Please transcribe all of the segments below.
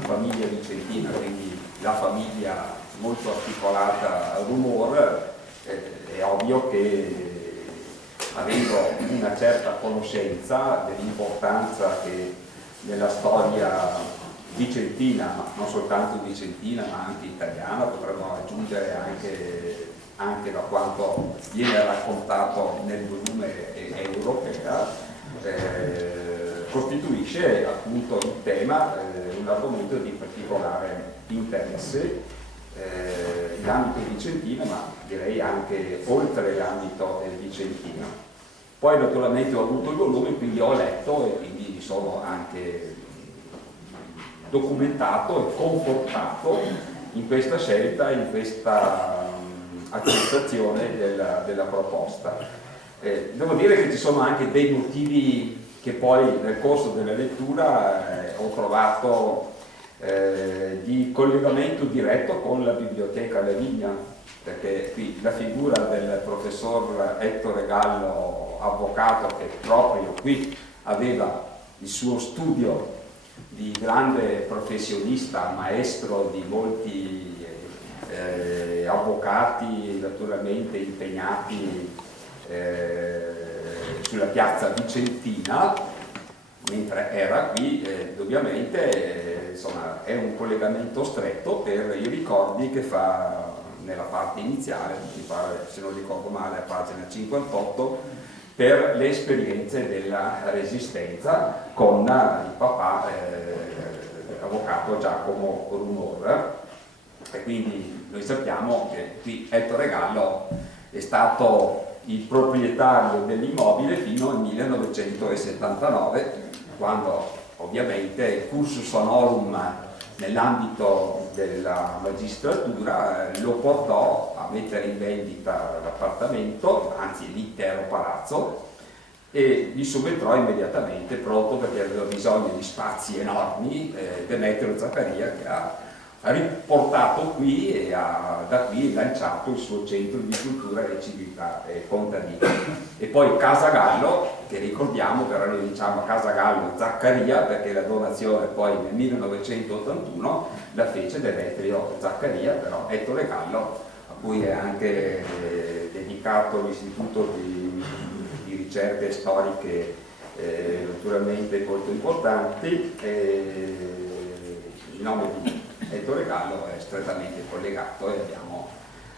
famiglia vicentina, quindi la famiglia molto articolata Rumor, è ovvio che avendo una certa conoscenza dell'importanza che nella storia vicentina, ma non soltanto vicentina ma anche italiana, potremmo aggiungere anche da quanto viene raccontato nel volume europea, costituisce appunto il tema un argomento di particolare interesse in ambito vicentino, ma direi anche oltre l'ambito vicentino. Poi naturalmente ho avuto il volume, quindi ho letto e quindi mi sono anche documentato e confortato in questa scelta, in questa accettazione della proposta. Devo dire che ci sono anche dei motivi che poi nel corso della lettura ho trovato di collegamento diretto con la biblioteca Lavinia, perché qui la figura del professor Ettore Gallo, avvocato, che proprio qui aveva il suo studio di grande professionista, maestro di molti avvocati naturalmente impegnati sulla piazza vicentina, mentre era qui, ovviamente insomma, è un collegamento stretto per i ricordi che fa nella parte iniziale, mi pare, se non ricordo male, a pagina 58, per le esperienze della Resistenza con il papà avvocato Giacomo Rumor. E quindi noi sappiamo che qui Ettore Gallo è stato il proprietario dell'immobile fino al 1979, quando ovviamente il cursus honorum nell'ambito della magistratura lo portò a mettere in vendita l'appartamento, anzi l'intero palazzo, e gli subentrò immediatamente, pronto perché aveva bisogno di spazi enormi, Demetrio Zaccaria, che ha riportato qui e da qui lanciato il suo centro di cultura e civiltà contadina. E poi Casa Gallo, che ricordiamo, però noi diciamo Casa Gallo Zaccaria, perché la donazione poi nel 1981 la fece Demetrio Zaccaria, però Ettore Gallo, a cui è anche dedicato l'Istituto di ricerche storiche naturalmente molto importanti, il nome di Ettore Gallo è strettamente collegato e abbiamo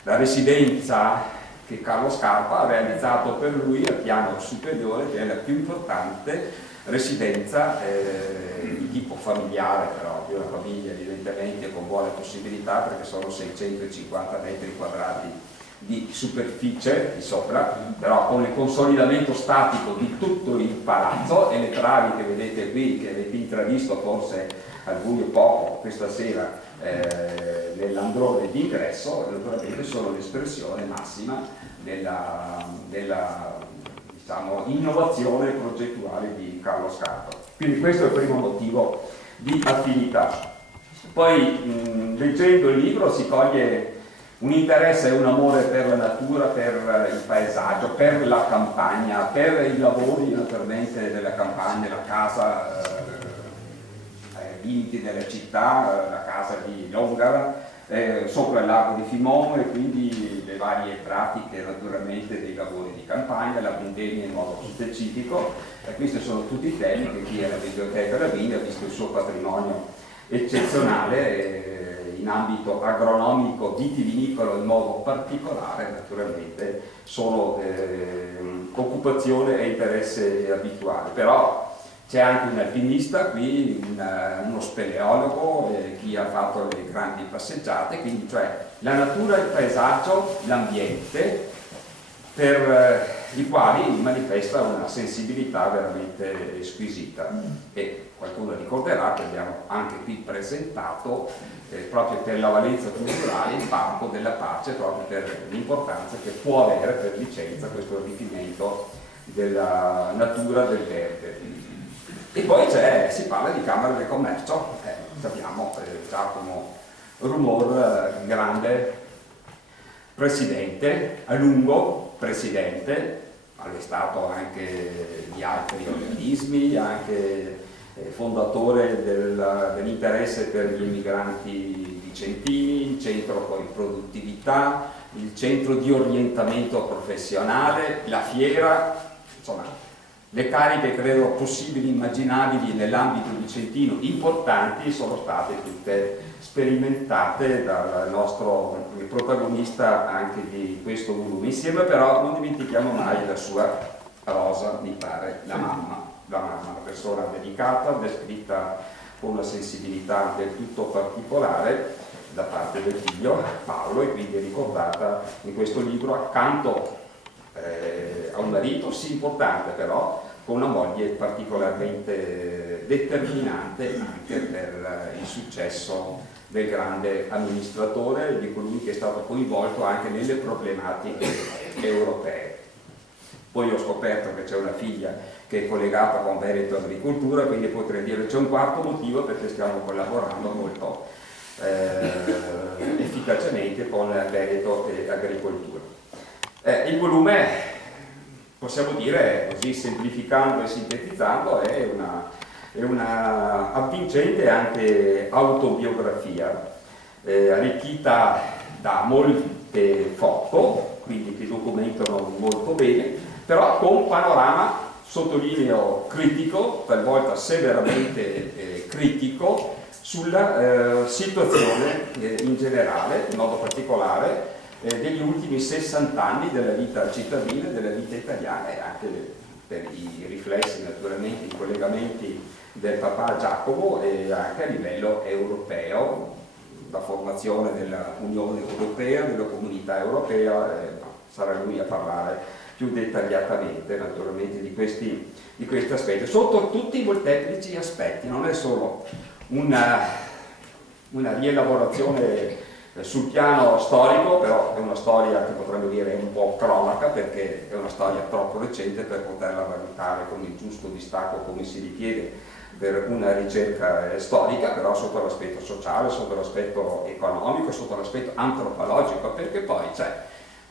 la residenza che Carlo Scarpa ha realizzato per lui al piano superiore, che è la più importante residenza di tipo familiare, però di una famiglia evidentemente con buone possibilità, perché sono 650 metri quadrati di superficie di sopra, però con il consolidamento statico di tutto il palazzo, e le travi che vedete qui, che avete intravisto forse al buio poco questa sera nell'androne di ingresso, naturalmente sono l'espressione massima della diciamo, innovazione progettuale di Carlo Scarpa. Quindi questo è il primo motivo di affinità. Poi leggendo il libro si coglie un interesse e un amore per la natura, per il paesaggio, per la campagna, per i lavori naturalmente della campagna, la casa ai limiti della città, la casa di Longara, sopra il lago di Fimone, e quindi le varie pratiche naturalmente dei lavori di campagna, la vendemmia in modo specifico, e questi sono tutti temi che chi è alla Biblioteca Lavinia, visto il suo patrimonio eccezionale in ambito agronomico, vitivinicolo in modo particolare, naturalmente sono occupazione e interesse abituale. Però c'è anche un alpinista qui, uno speleologo, chi ha fatto le grandi passeggiate, quindi cioè la natura, il paesaggio, l'ambiente, per i quali manifesta una sensibilità veramente squisita. E qualcuno ricorderà che abbiamo anche qui presentato proprio per la valenza culturale il Parco della Pace, proprio per l'importanza che può avere per Vicenza questo arricchimento della natura, del verde. E poi si parla di Camera del Commercio, sappiamo Giacomo Rumor, grande presidente, a lungo presidente, ma è stato anche di altri organismi, anche fondatore dell'interesse per gli immigranti vicentini, il centro poi produttività, il centro di orientamento professionale, la fiera, insomma le cariche credo possibili, immaginabili nell'ambito vicentino importanti sono state tutte sperimentate dal nostro protagonista anche di questo volume. Insieme però non dimentichiamo mai la sua Rosa, mi pare, la mamma, una persona dedicata, descritta con una sensibilità del tutto particolare da parte del figlio Paolo e quindi ricordata in questo libro accanto a un marito sì importante, però con una moglie particolarmente determinante anche per il successo del grande amministratore, di colui che è stato coinvolto anche nelle problematiche europee. Poi ho scoperto che c'è una figlia che è collegata con Veneto Agricoltura, quindi potrei dire c'è un quarto motivo perché stiamo collaborando molto efficacemente con Veneto e Agricoltura. Il volume, possiamo dire così semplificando e sintetizzando, è una avvincente anche autobiografia arricchita da molte foto, quindi che documentano molto bene, però con un panorama, sottolineo, critico, talvolta severamente critico, sulla situazione in generale, in modo particolare, degli ultimi 60 anni della vita cittadina, della vita italiana e anche per i riflessi naturalmente, i collegamenti del papà Giacomo e anche a livello europeo, la formazione dell'Unione Europea, della Comunità Europea, sarà lui a parlare più dettagliatamente naturalmente di questi aspetti, sotto tutti i molteplici aspetti, non è solo una rielaborazione sul piano storico, però è una storia che potremmo dire un po' cronaca perché è una storia troppo recente per poterla valutare con il giusto distacco come si richiede per una ricerca storica, però sotto l'aspetto sociale, sotto l'aspetto economico, sotto l'aspetto antropologico, perché poi c'è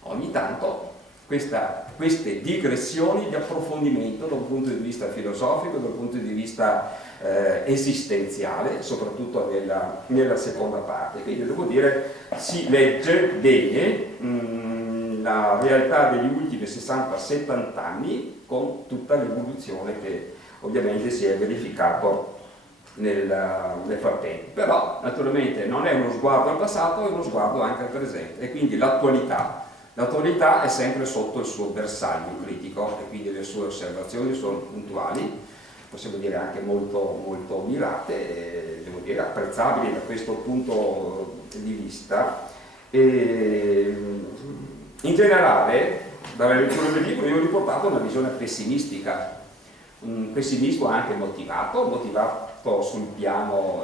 ogni tanto queste digressioni di approfondimento da un punto di vista filosofico, da un punto di vista esistenziale, soprattutto nella seconda parte. Quindi devo dire si legge bene la realtà degli ultimi 60-70 anni con tutta l'evoluzione che ovviamente si è verificato nel frattempo. Però naturalmente non è uno sguardo al passato, è uno sguardo anche al presente e quindi l'attualità è sempre sotto il suo bersaglio critico e quindi le sue osservazioni sono puntuali, possiamo dire anche molto, molto mirate e devo dire apprezzabili da questo punto di vista. E in generale dalla lettura del libro io ho riportato una visione pessimistica, un pessimismo anche motivato sul piano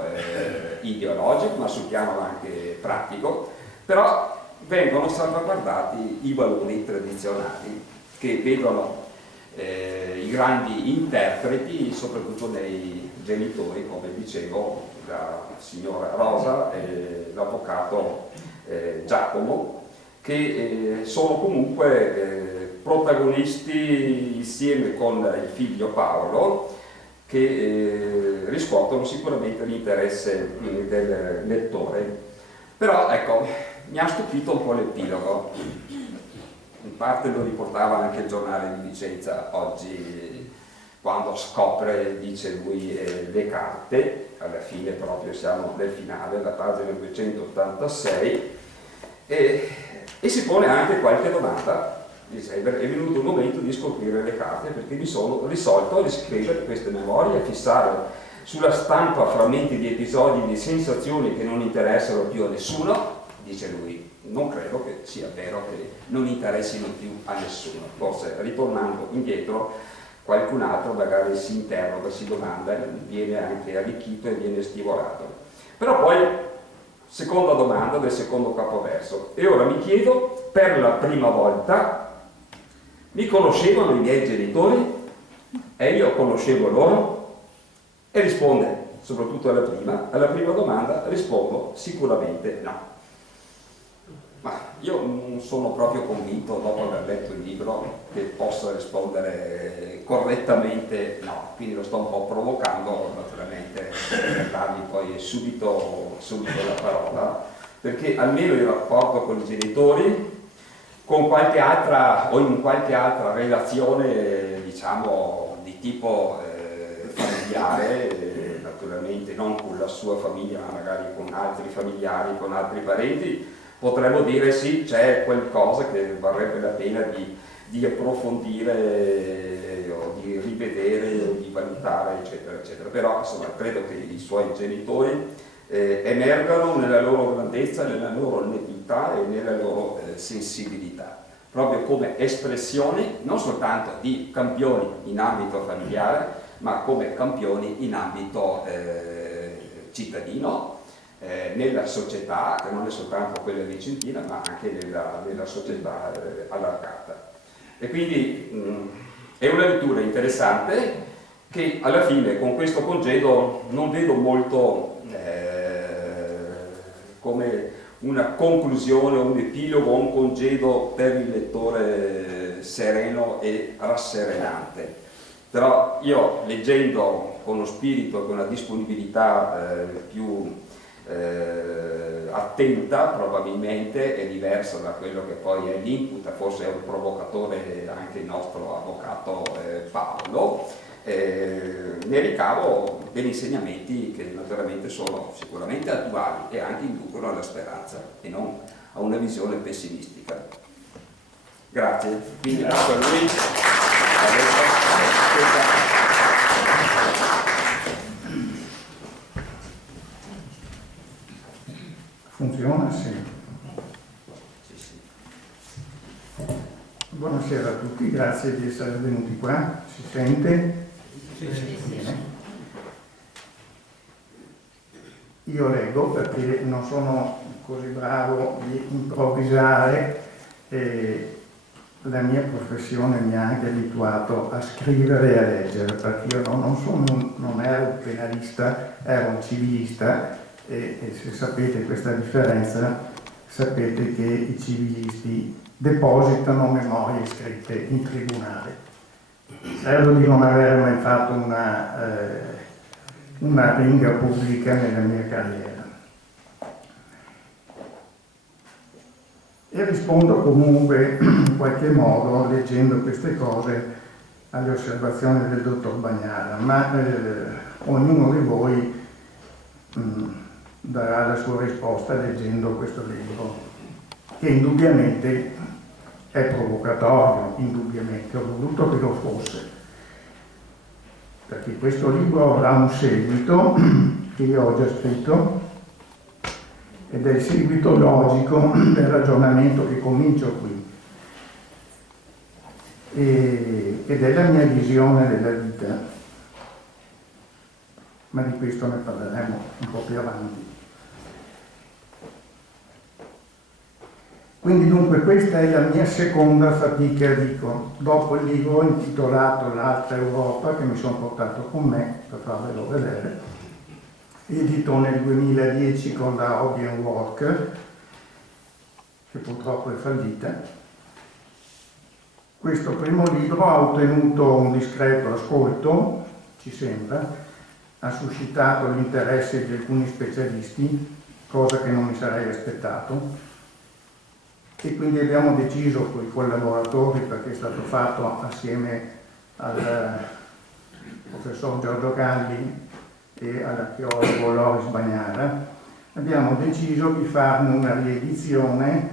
ideologico ma sul piano anche pratico, però vengono salvaguardati i valori tradizionali che vedono i grandi interpreti, soprattutto nei genitori, come dicevo, la signora Rosa e l'avvocato Giacomo, che sono comunque protagonisti insieme con il figlio Paolo, che riscuotono sicuramente l'interesse del lettore. Però ecco, mi ha stupito un po' l'epilogo, in parte lo riportava anche il giornale di Vicenza oggi, quando scopre, dice lui, le carte, alla fine proprio siamo nel finale, alla pagina 286, e si pone anche qualche domanda, dice, è venuto il momento di scoprire le carte perché mi sono risolto a riscrivere queste memorie, a fissare sulla stampa frammenti di episodi, di sensazioni che non interessano più a nessuno, dice lui. Non credo che sia vero che non interessino più a nessuno, forse ritornando indietro qualcun altro magari si interroga, si domanda, viene anche arricchito e viene stimolato. Però poi, seconda domanda del secondo capoverso, e ora mi chiedo, per la prima volta, mi conoscevano i miei genitori? E io conoscevo loro? E risponde, soprattutto alla prima domanda, rispondo sicuramente no. Ma io non sono proprio convinto, dopo aver letto il libro, che possa rispondere correttamente no, quindi lo sto un po' provocando naturalmente per dargli poi subito la parola, perché almeno il rapporto con i genitori, con qualche altra o in qualche altra relazione diciamo di tipo familiare, naturalmente non con la sua famiglia ma magari con altri familiari, con altri parenti, potremmo dire sì, c'è qualcosa che varrebbe la pena di approfondire o di rivedere o di valutare eccetera eccetera, però insomma credo che i suoi genitori emergano nella loro grandezza, nella loro nettità e nella loro sensibilità, proprio come espressioni non soltanto di campioni in ambito familiare, ma come campioni in ambito cittadino, nella società, che non è soltanto quella vicentina, ma anche nella società allargata. E quindi è una lettura interessante che alla fine con questo congedo non vedo molto come una conclusione, un epilogo, un congedo per il lettore sereno e rasserenante. Però io leggendo con uno spirito, con una disponibilità più attenta, probabilmente è diverso da quello che poi è l'input, forse è un provocatore anche il nostro avvocato Paolo, ne ricavo degli insegnamenti che naturalmente sono sicuramente attuali e anche inducono alla speranza e non a una visione pessimistica. Grazie, quindi lascio a lui. Funziona? Sì. Buonasera a tutti, grazie di essere venuti qua. Si sente? Sì. Bene. Io leggo perché non sono così bravo di improvvisare e la mia professione mi ha anche abituato a scrivere e a leggere, perché io non ero un penalista, ero un civilista e se sapete questa differenza sapete che i civilisti depositano memorie scritte in tribunale. Credo di non aver mai fatto una ringa pubblica nella mia carriera. E rispondo comunque in qualche modo, leggendo queste cose, alle osservazioni del dottor Bagnara, ma ognuno di voi darà la sua risposta leggendo questo libro, che indubbiamente è provocatorio, indubbiamente, ho voluto che lo fosse, perché questo libro avrà un seguito che io ho già scritto ed è il seguito logico del ragionamento che comincio qui ed è la mia visione della vita, ma di questo ne parleremo un po' più avanti. Quindi dunque questa è la mia seconda fatica, dico, dopo il libro intitolato L'Altra Europa, che mi sono portato con me per farvelo vedere, edito nel 2010 con la Hobby & Work, che purtroppo è fallita. Questo primo libro ha ottenuto un discreto ascolto, ci sembra, ha suscitato l'interesse di alcuni specialisti, cosa che non mi sarei aspettato, e quindi abbiamo deciso con i collaboratori, perché è stato fatto assieme al professor Giorgio Galli e all'archeologo Loris Bagnara, abbiamo deciso di farne una riedizione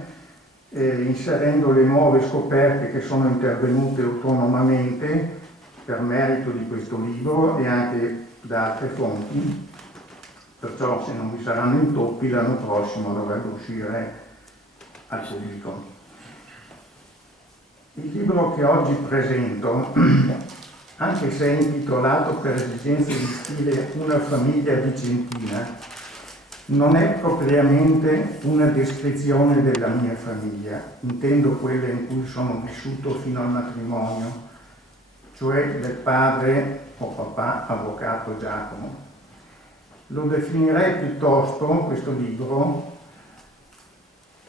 inserendo le nuove scoperte che sono intervenute autonomamente per merito di questo libro e anche da altre fonti, perciò se non vi saranno intoppi l'anno prossimo dovrebbe uscire al pubblico. Il libro che oggi presento, anche se è intitolato per esigenze di stile Una famiglia vicentina, non è propriamente una descrizione della mia famiglia, intendo quella in cui sono vissuto fino al matrimonio, cioè del padre o papà avvocato Giacomo. Lo definirei piuttosto, questo libro,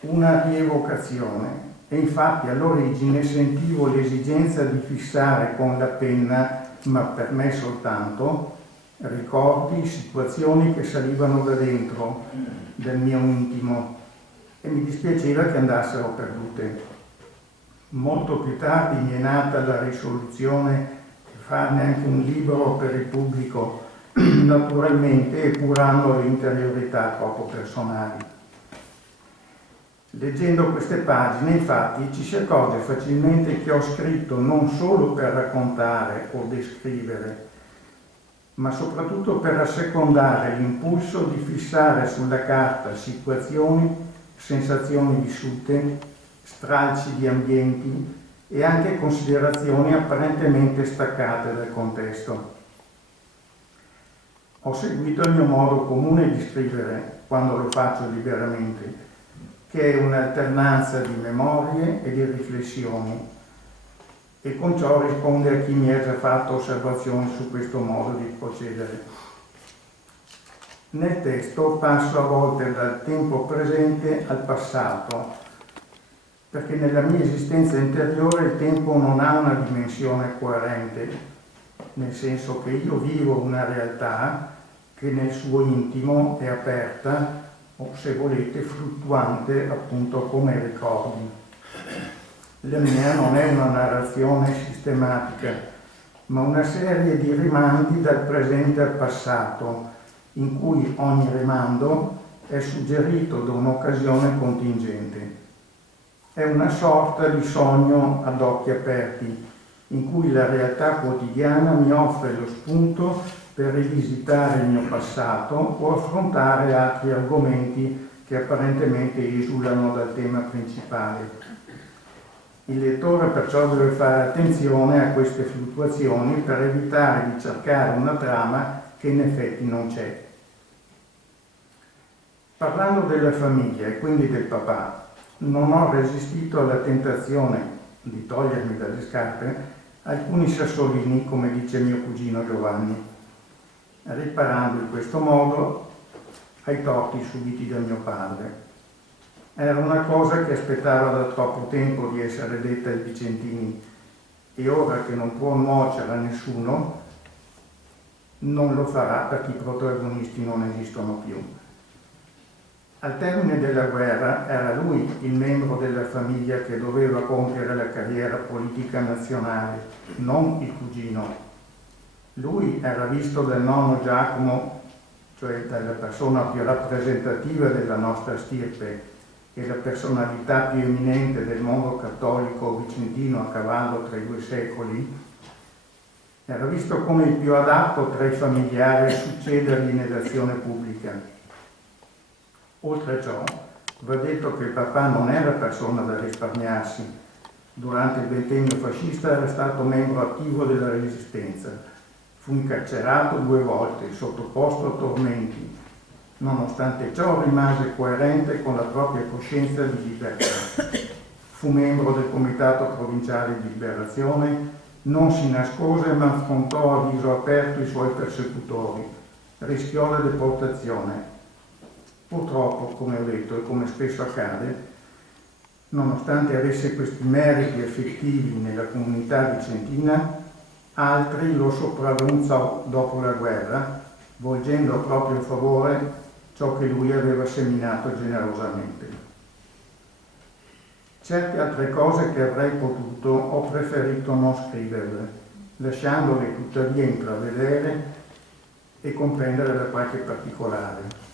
una rievocazione, e infatti all'origine sentivo l'esigenza di fissare con la penna, ma per me soltanto, ricordi, situazioni che salivano da dentro del mio intimo e mi dispiaceva che andassero perdute. Molto più tardi mi è nata la risoluzione di farne anche un libro per il pubblico, naturalmente epurando le interiorità troppo personali. Leggendo queste pagine, infatti, ci si accorge facilmente che ho scritto non solo per raccontare o descrivere, ma soprattutto per assecondare l'impulso di fissare sulla carta situazioni, sensazioni vissute, stralci di ambienti e anche considerazioni apparentemente staccate dal contesto. Ho seguito il mio modo comune di scrivere quando lo faccio liberamente, che è un'alternanza di memorie e di riflessioni, e con ciò risponde a chi mi ha già fatto osservazioni su questo modo di procedere. Nel testo passo a volte dal tempo presente al passato, perché nella mia esistenza interiore il tempo non ha una dimensione coerente, nel senso che io vivo una realtà che nel suo intimo è aperta, o se volete fluttuante, appunto come ricordi. La mia non è una narrazione sistematica, ma una serie di rimandi dal presente al passato, in cui ogni rimando è suggerito da un'occasione contingente. È una sorta di sogno ad occhi aperti, in cui la realtà quotidiana mi offre lo spunto per rivisitare il mio passato o affrontare altri argomenti che apparentemente esulano dal tema principale. Il lettore perciò deve fare attenzione a queste fluttuazioni per evitare di cercare una trama che in effetti non c'è. Parlando della famiglia e quindi del papà, non ho resistito alla tentazione di togliermi dalle scarpe alcuni sassolini, come dice mio cugino Giovanni, riparando in questo modo ai torti subiti da mio padre. Era una cosa che aspettava da troppo tempo di essere detta ai Vicentini, e ora che non può nuocere a nessuno, non lo farà perché i protagonisti non esistono più. Al termine della guerra era lui il membro della famiglia che doveva compiere la carriera politica nazionale, non il cugino. Lui era visto dal nonno Giacomo, cioè dalla persona più rappresentativa della nostra stirpe e la personalità più eminente del mondo cattolico vicentino a cavallo tra i due secoli, era visto come il più adatto tra i familiari a succedergli nell'azione pubblica. Oltre a ciò, va detto che il papà non era persona da risparmiarsi. Durante il ventennio fascista era stato membro attivo della Resistenza. Fu incarcerato 2 volte, sottoposto a tormenti. Nonostante ciò rimase coerente con la propria coscienza di libertà. Fu membro del Comitato Provinciale di Liberazione, non si nascose ma affrontò a viso aperto i suoi persecutori, rischiò la deportazione. Purtroppo, come ho detto e come spesso accade, nonostante avesse questi meriti effettivi nella comunità vicentina, altri lo sopravvenuzzò dopo la guerra, volgendo a proprio favore ciò che lui aveva seminato generosamente. Certe altre cose che avrei potuto ho preferito non scriverle, lasciandole tuttavia intravedere e comprendere da qualche particolare.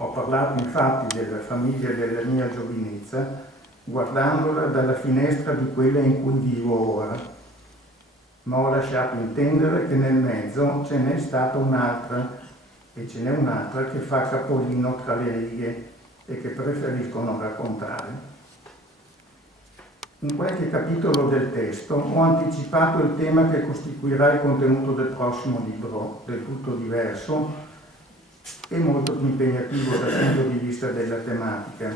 Ho parlato infatti della famiglia della mia giovinezza, guardandola dalla finestra di quella in cui vivo ora, ma ho lasciato intendere che nel mezzo ce n'è stata un'altra, e ce n'è un'altra che fa capolino tra le righe e che preferisco non raccontare. In qualche capitolo del testo ho anticipato il tema che costituirà il contenuto del prossimo libro, del tutto diverso e molto più impegnativo dal punto di vista della tematica.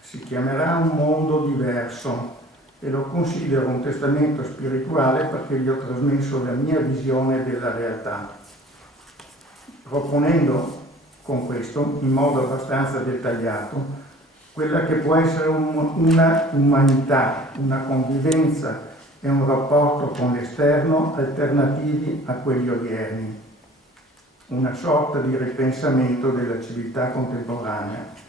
Si chiamerà Un mondo diverso e lo considero un testamento spirituale perché gli ho trasmesso la mia visione della realtà, proponendo con questo, in modo abbastanza dettagliato, quella che può essere una umanità, una convivenza e un rapporto con l'esterno alternativi a quelli odierni, una sorta di ripensamento della civiltà contemporanea.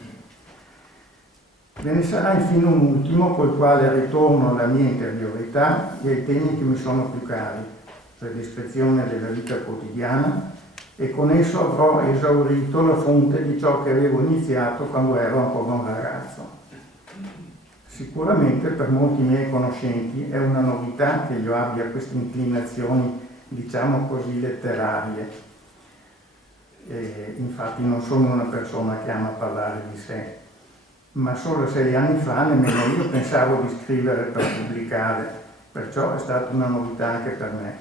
Ve ne sarà infine un ultimo col quale ritorno alla mia interiorità e ai temi che mi sono più cari, la descrizione della vita quotidiana, e con esso avrò esaurito la fonte di ciò che avevo iniziato quando ero ancora un ragazzo. Sicuramente per molti miei conoscenti è una novità che io abbia queste inclinazioni, diciamo così, letterarie. Infatti non sono una persona che ama parlare di sé, ma solo 6 anni fa nemmeno io pensavo di scrivere per pubblicare, perciò è stata una novità anche per me.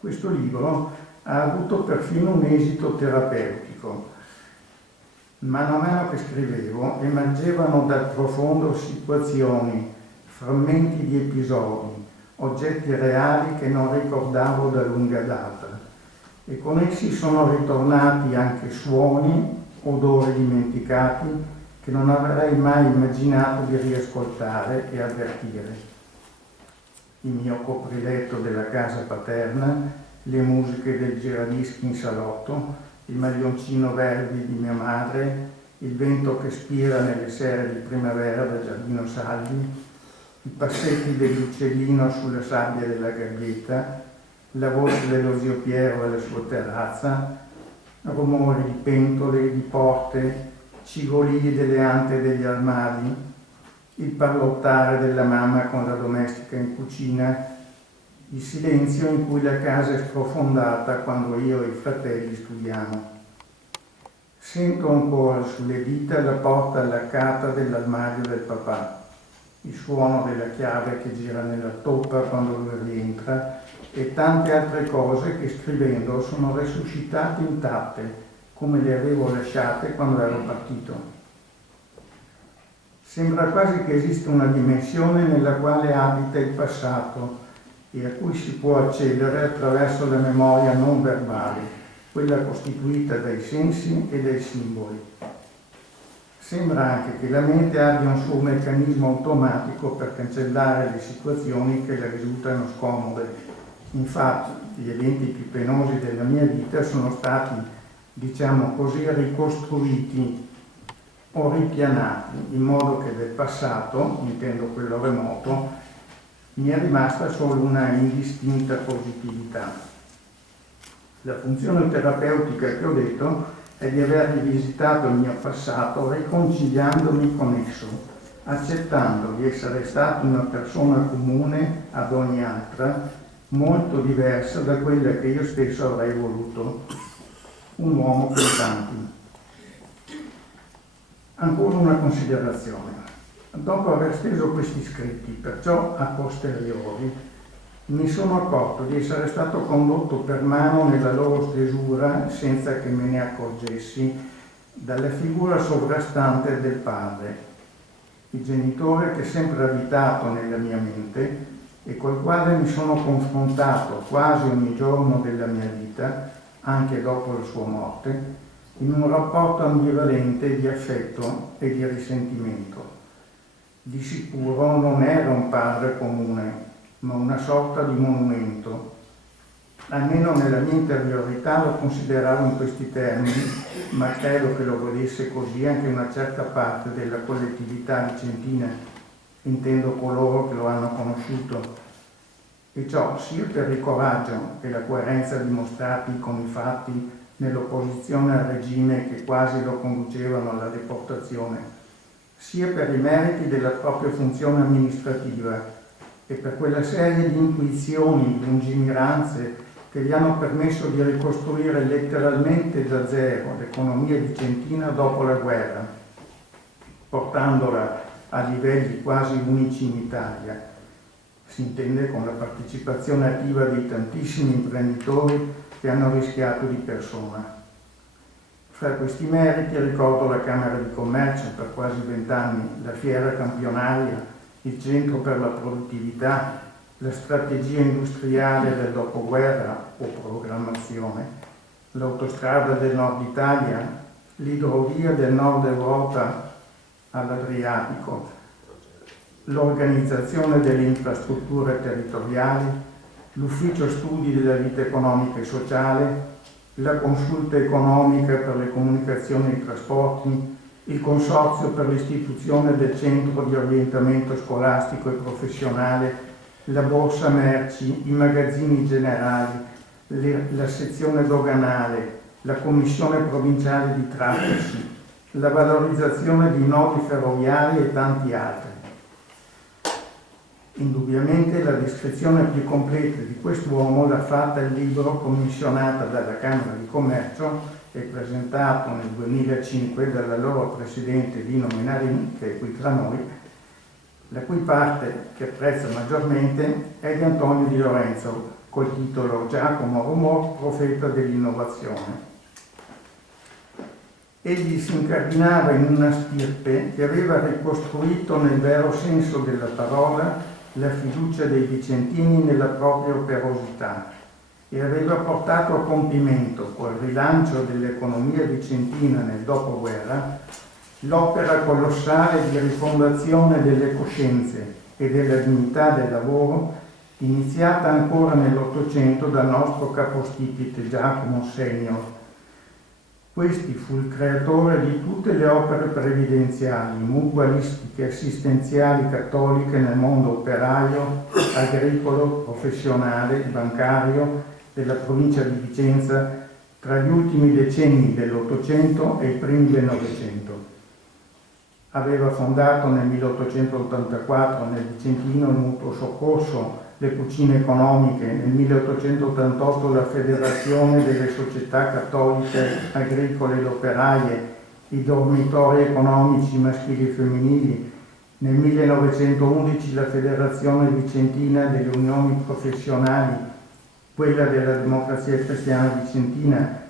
Questo libro ha avuto perfino un esito terapeutico. Man mano che scrivevo emergevano dal profondo situazioni, frammenti di episodi, oggetti reali che non ricordavo da lunga data, e con essi sono ritornati anche suoni, odori dimenticati che non avrei mai immaginato di riascoltare e avvertire. Il mio copriletto della casa paterna, le musiche del giradischi in salotto, il maglioncino verde di mia madre, il vento che spira nelle sere di primavera dal giardino Salvi, i passetti dell'uccellino sulla sabbia della gabbietta, la voce dello zio Piero alla sua terrazza, rumori di pentole, di porte, cigolii delle ante degli armadi, il parlottare della mamma con la domestica in cucina, il silenzio in cui la casa è sprofondata quando io e i fratelli studiamo. Sento ancora sulle dita la porta allaccata dell'armadio del papà, il suono della chiave che gira nella toppa quando lui rientra e tante altre cose che scrivendo sono resuscitate intatte come le avevo lasciate quando ero partito. Sembra quasi che esista una dimensione nella quale abita il passato e a cui si può accedere attraverso la memoria non verbale, quella costituita dai sensi e dai simboli. Sembra anche che la mente abbia un suo meccanismo automatico per cancellare le situazioni che le risultano scomode. Infatti, gli eventi più penosi della mia vita sono stati, diciamo così, ricostruiti o ripianati, in modo che del passato, intendo quello remoto, mi è rimasta solo una indistinta positività. La funzione terapeutica che ho detto è di aver rivisitato il mio passato riconciliandomi con esso, accettando di essere stato una persona comune ad ogni altra, molto diversa da quella che io stesso avrei voluto, un uomo con tanti. Ancora una considerazione. Dopo aver steso questi scritti, perciò a posteriori, mi sono accorto di essere stato condotto per mano nella loro stesura, senza che me ne accorgessi, dalla figura sovrastante del padre, il genitore che è sempre abitato nella mia mente e col quale mi sono confrontato quasi ogni giorno della mia vita, anche dopo la sua morte, in un rapporto ambivalente di affetto e di risentimento. Di sicuro non era un padre comune, ma una sorta di monumento. Almeno nella mia interiorità lo consideravo in questi termini, ma credo che lo volesse così anche una certa parte della collettività vicentina, intendo coloro che lo hanno conosciuto. E ciò sia per il coraggio e la coerenza dimostrati con i fatti nell'opposizione al regime che quasi lo conducevano alla deportazione, sia per i meriti della propria funzione amministrativa e per quella serie di intuizioni, lungimiranze che gli hanno permesso di ricostruire letteralmente da zero l'economia vicentina dopo la guerra, portandola a livelli quasi unici in Italia. Si intende con la partecipazione attiva di tantissimi imprenditori che hanno rischiato di persona. Fra questi meriti ricordo la Camera di Commercio per quasi 20 anni, la Fiera Campionaria, il Centro per la Produttività, la strategia industriale del dopoguerra o programmazione, l'autostrada del Nord Italia, l'idrovia del Nord Europa, all'Adriatico, l'organizzazione delle infrastrutture territoriali, l'ufficio studi della vita economica e sociale, la consulta economica per le comunicazioni e i trasporti, il consorzio per l'istituzione del centro di orientamento scolastico e professionale, la borsa merci, i magazzini generali, la sezione doganale, la commissione provinciale di traffici, la valorizzazione di nodi ferroviari e tanti altri. Indubbiamente la descrizione più completa di quest'uomo l'ha fatta il libro commissionato dalla Camera di Commercio e presentato nel 2005 dall'allora presidente Dino Menarini, che è qui tra noi, la cui parte che apprezzo maggiormente è di Antonio Di Lorenzo, col titolo Giacomo Romò, profeta dell'innovazione. Egli si incardinava in una stirpe che aveva ricostruito nel vero senso della parola la fiducia dei vicentini nella propria operosità e aveva portato a compimento, col rilancio dell'economia vicentina nel dopoguerra, l'opera colossale di rifondazione delle coscienze e della dignità del lavoro, iniziata ancora nell'Ottocento dal nostro capostipite Giacomo Senior. Questi fu il creatore di tutte le opere previdenziali, mutualistiche, assistenziali cattoliche nel mondo operaio, agricolo, professionale, bancario della provincia di Vicenza tra gli ultimi decenni dell'Ottocento e i primi del Novecento. Aveva fondato nel 1884 nel Vicentino il mutuo soccorso, le cucine economiche, nel 1888 la Federazione delle Società Cattoliche Agricole ed Operaie, i dormitori economici maschili e femminili, nel 1911 la Federazione Vicentina delle Unioni Professionali, quella della Democrazia Cristiana Vicentina,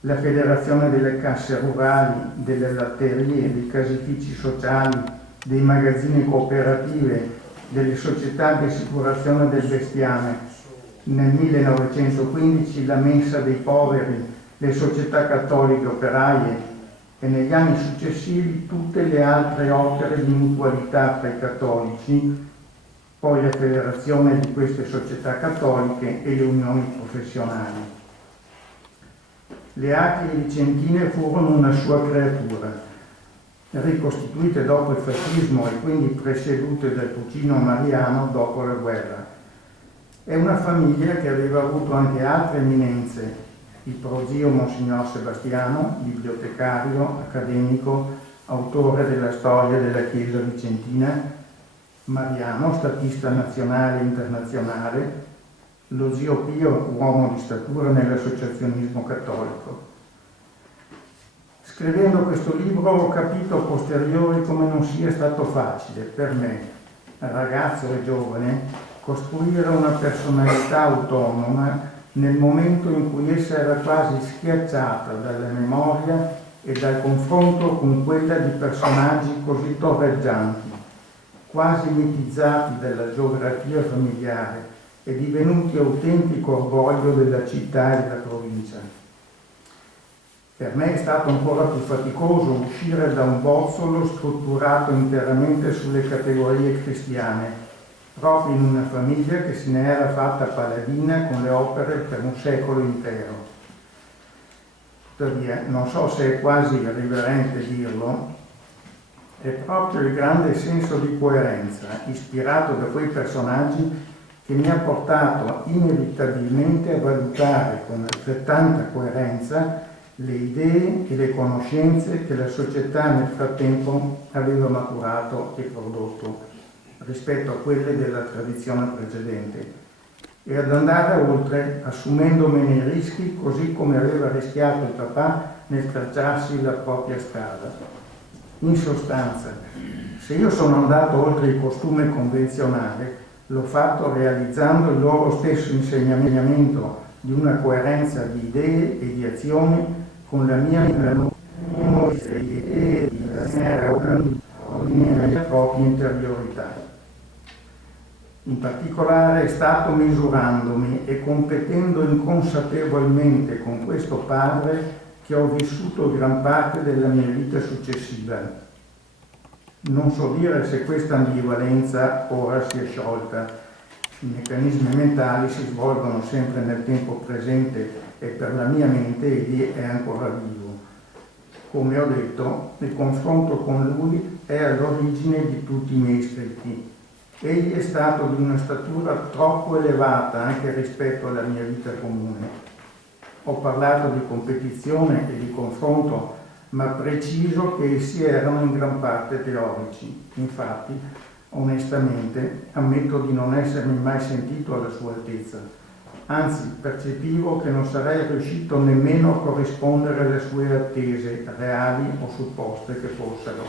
la Federazione delle Casse Rurali, delle latterie, dei caseifici sociali, dei magazzini cooperative, delle società di assicurazione del bestiame, nel 1915 la Mensa dei Poveri, le società cattoliche operaie e negli anni successivi tutte le altre opere di mutualità tra i cattolici, poi la federazione di queste società cattoliche e le unioni professionali. Le Acri vicentine furono una sua creatura, ricostituite dopo il fascismo e quindi presiedute dal cugino Mariano dopo la guerra. È una famiglia che aveva avuto anche altre eminenze: il prozio Monsignor Sebastiano, bibliotecario, accademico, autore della storia della Chiesa vicentina, Mariano, statista nazionale e internazionale, lo zio Pio, uomo di statura nell'associazionismo cattolico. Scrivendo questo libro ho capito a posteriori come non sia stato facile per me, ragazzo e giovane, costruire una personalità autonoma nel momento in cui essa era quasi schiacciata dalla memoria e dal confronto con quella di personaggi così torreggianti, quasi mitizzati dalla geografia familiare e divenuti autentico orgoglio della città e della provincia. Per me è stato ancora più faticoso uscire da un bozzolo strutturato interamente sulle categorie cristiane, proprio in una famiglia che se ne era fatta paladina con le opere per un secolo intero. Tuttavia, non so se è quasi irriverente dirlo, è proprio il grande senso di coerenza, ispirato da quei personaggi, che mi ha portato inevitabilmente a valutare con altrettanta coerenza le idee e le conoscenze che la società nel frattempo aveva maturato e prodotto rispetto a quelle della tradizione precedente e ad andare oltre assumendomene i rischi così come aveva rischiato il papà nel tracciarsi la propria strada. In sostanza, se io sono andato oltre il costume convenzionale, l'ho fatto realizzando il loro stesso insegnamento di una coerenza di idee e di azioni con la mia propria interiorità. In particolare è stato misurandomi e competendo inconsapevolmente con questo padre che ho vissuto gran parte della mia vita successiva. Non so dire se questa ambivalenza ora si è sciolta. I meccanismi mentali si svolgono sempre nel tempo presente e per la mia mente egli è ancora vivo. Come ho detto, il confronto con lui è all'origine di tutti i miei scritti. Egli è stato di una statura troppo elevata anche rispetto alla mia vita comune. Ho parlato di competizione e di confronto, ma preciso che essi erano in gran parte teorici. Infatti, onestamente, ammetto di non essermi mai sentito alla sua altezza. Anzi, percepivo che non sarei riuscito nemmeno a corrispondere alle sue attese, reali o supposte che fossero.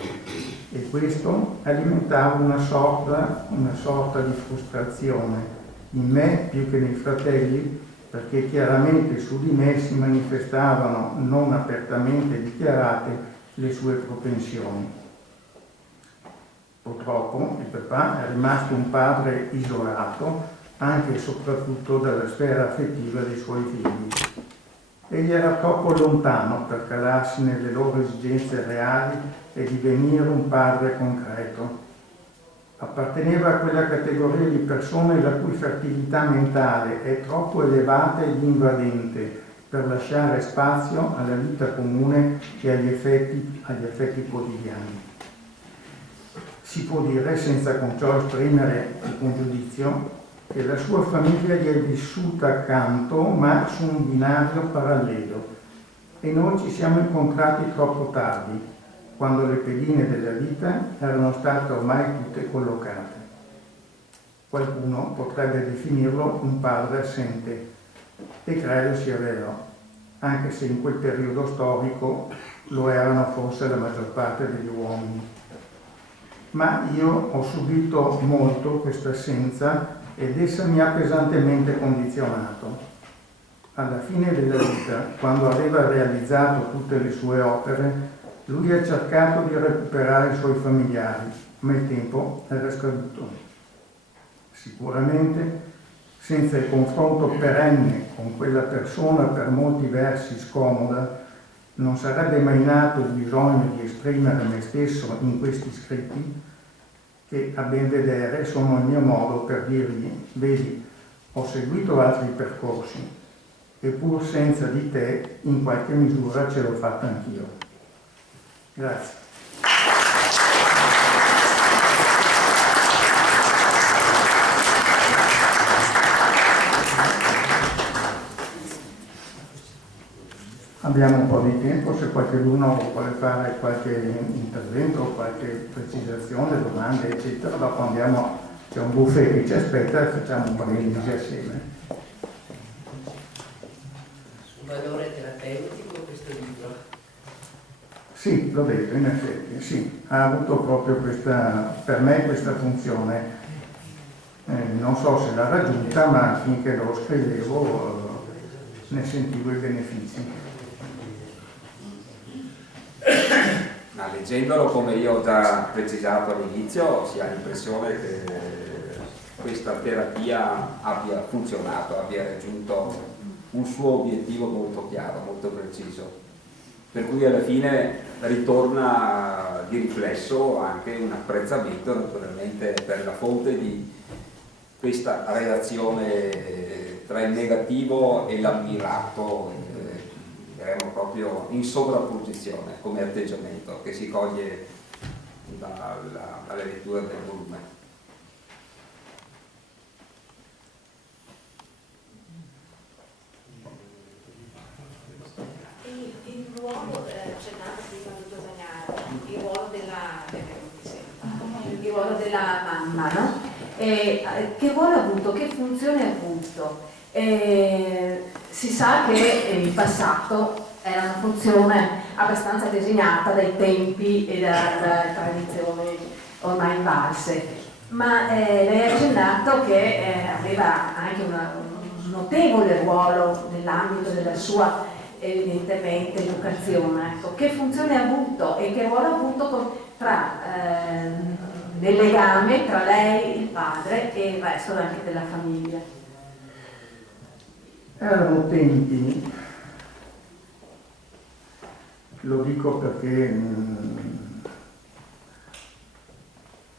E questo alimentava una sorta di frustrazione in me più che nei fratelli, perché chiaramente su di me si manifestavano, non apertamente dichiarate, le sue propensioni. Purtroppo il papà è rimasto un padre isolato, anche e soprattutto dalla sfera affettiva dei suoi figli. Egli era troppo lontano per calarsi nelle loro esigenze reali e divenire un padre concreto. Apparteneva a quella categoria di persone la cui fertilità mentale è troppo elevata ed invadente per lasciare spazio alla vita comune e agli affetti quotidiani. Si può dire, senza con ciò esprimere un giudizio, che la sua famiglia gli è vissuta accanto, ma su un binario parallelo, e noi ci siamo incontrati troppo tardi, quando le pedine della vita erano state ormai tutte collocate. Qualcuno potrebbe definirlo un padre assente, e credo sia vero, anche se in quel periodo storico lo erano forse la maggior parte degli uomini. Ma io ho subito molto questa assenza ed essa mi ha pesantemente condizionato. Alla fine della vita, quando aveva realizzato tutte le sue opere, lui ha cercato di recuperare i suoi familiari, ma il tempo era scaduto. Sicuramente, senza il confronto perenne con quella persona per molti versi scomoda, non sarebbe mai nato il bisogno di esprimere me stesso in questi scritti, che a ben vedere sono il mio modo per dirgli: vedi, ho seguito altri percorsi, eppur senza di te in qualche misura ce l'ho fatta anch'io. Grazie. Abbiamo un po' di tempo, se qualcuno vuole fare qualche intervento, qualche precisazione, domande, eccetera, dopo andiamo, c'è un buffet che ci aspetta e facciamo un brindisi assieme. Un valore terapeutico questo libro? Sì, l'ho detto, in effetti, sì, ha avuto proprio questa, per me questa funzione. Non so se l'ha raggiunta, ma finché lo scrivevo ne sentivo i benefici. Ma leggendolo, come io ho già precisato all'inizio, si ha l'impressione che questa terapia abbia funzionato, abbia raggiunto un suo obiettivo molto chiaro, molto preciso. Per cui alla fine ritorna di riflesso anche un apprezzamento naturalmente per la fonte di questa relazione tra il negativo e l'ammirato, diremmo proprio in sovrapposizione come atteggiamento che si coglie dalle letture del volume. Il ruolo, accennato prima di Tosagnaro, il ruolo della mamma, no? Che ruolo ha avuto, che funzione ha avuto? Si sa che in passato era una funzione abbastanza designata dai tempi e dalle tradizioni ormai invalse, ma lei ha accennato che aveva anche un notevole ruolo nell'ambito della sua evidentemente educazione. Ecco, che funzione ha avuto e che ruolo ha avuto nel legame tra lei, il padre e il resto anche della famiglia? Erano tempi, lo dico perché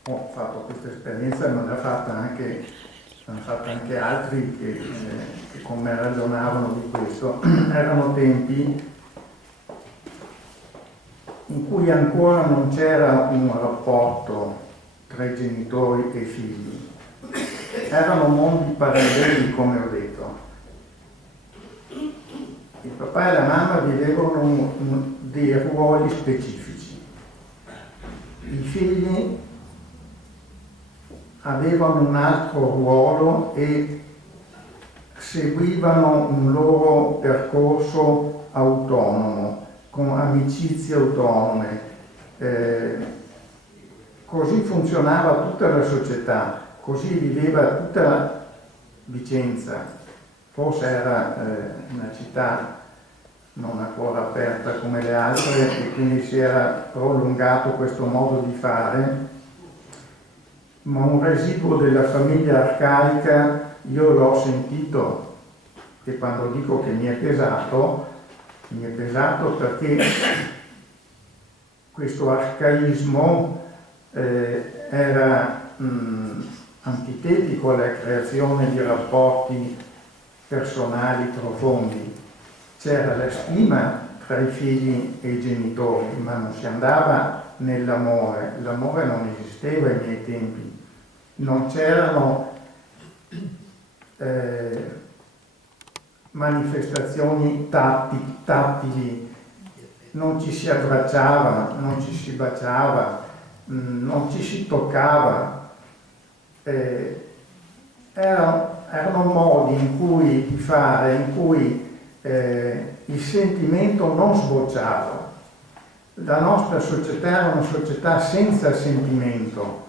ho fatto questa esperienza, ma l'hanno fatta anche altri che con me ragionavano di questo. Erano tempi in cui ancora non c'era un rapporto tra i genitori e i figli. Erano mondi paralleli, come ho detto. Il papà e la mamma vivevano dei ruoli specifici. I figli avevano un altro ruolo e seguivano un loro percorso autonomo, con amicizie autonome. Così funzionava tutta la società, così viveva tutta Vicenza. Forse era una città non ancora aperta come le altre e quindi si era prolungato questo modo di fare, ma un residuo della famiglia arcaica io l'ho sentito, e quando dico che mi è pesato perché questo arcaismo era antitetico alla creazione di rapporti personali profondi. C'era la stima tra i figli e i genitori, ma non si andava nell'amore. L'amore non esisteva ai miei tempi. Non c'erano manifestazioni tattili, non ci si abbracciava, non ci si baciava, non ci si toccava. Erano modi in cui di fare, in cui il sentimento non sbocciava. La nostra società era una società senza sentimento,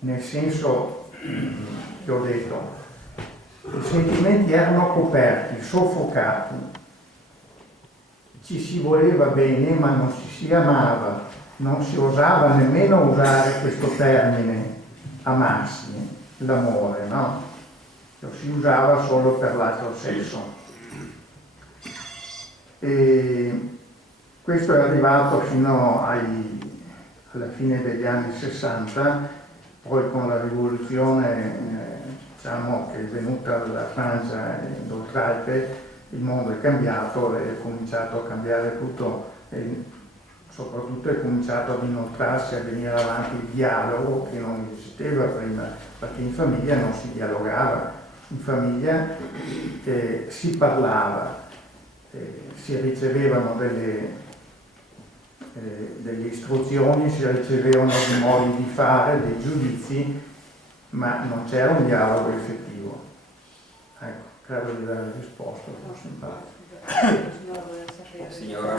nel senso che ho detto, i sentimenti erano coperti, soffocati, ci si voleva bene ma non ci si amava, non si osava nemmeno usare questo termine, amarsi, l'amore, no? Lo si usava solo per l'altro sesso. E questo è arrivato fino alla fine degli anni 60, poi con la rivoluzione diciamo che è venuta dalla Francia e d'Oltralpe, il mondo è cambiato e è cominciato a cambiare tutto e soprattutto è cominciato ad inoltrarsi, a venire avanti il dialogo che non esisteva prima, perché in famiglia non si dialogava, in famiglia si parlava. Si ricevevano delle istruzioni, si ricevevano dei modi di fare, dei giudizi, ma non c'era un dialogo effettivo. Ecco, credo di aver risposto. Signora,